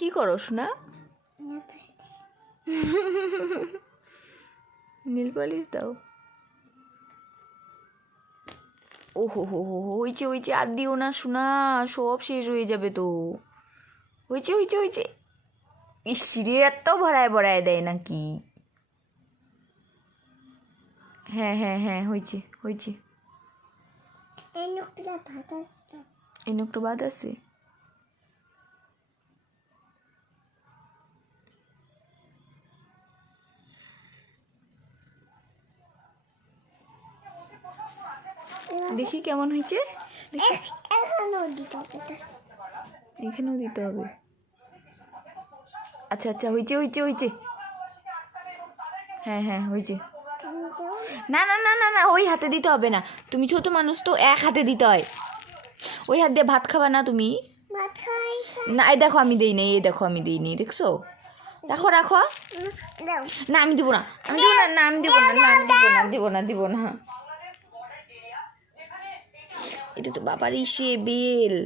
কি করো শোনা? নীল পালিশ দাও। ও হো হো হো হয়েছে হয়েছে, আর দিও না শোনা, সব শেষ হয়ে যাবে তো। হয়েছে হয়েছে হয়েছে। ইসরে এত ভরায় ভরায় দেয় নাকি? হ্যাঁ হ্যাঁ হ্যাঁ হয়েছে হয়েছে। এই নখটা বাদ আছে। দেখি কেমন হয়েছে, এখানেও দিতে হবে। আচ্ছা আচ্ছা হয়েছে হয়েছে হয়েছে। হ্যাঁ হ্যাঁ হয়েছে। না না না না না, ওই হাতে দিতে হবে না, তুমি ছোট মানুষ তো, এক হাতে দিতে হয়। ওই হাত দিয়ে ভাত খাবা না তুমি? না এই দেখো আমি দিই নি, এই দেখো আমি দিই নি, দেখছো? রাখো রাখো। না আমি দিব না, আমি দিব না, না আমি দিব না, না আমি দিব না, দিব না দিব না। এটা তো বাবার ইসে বেল।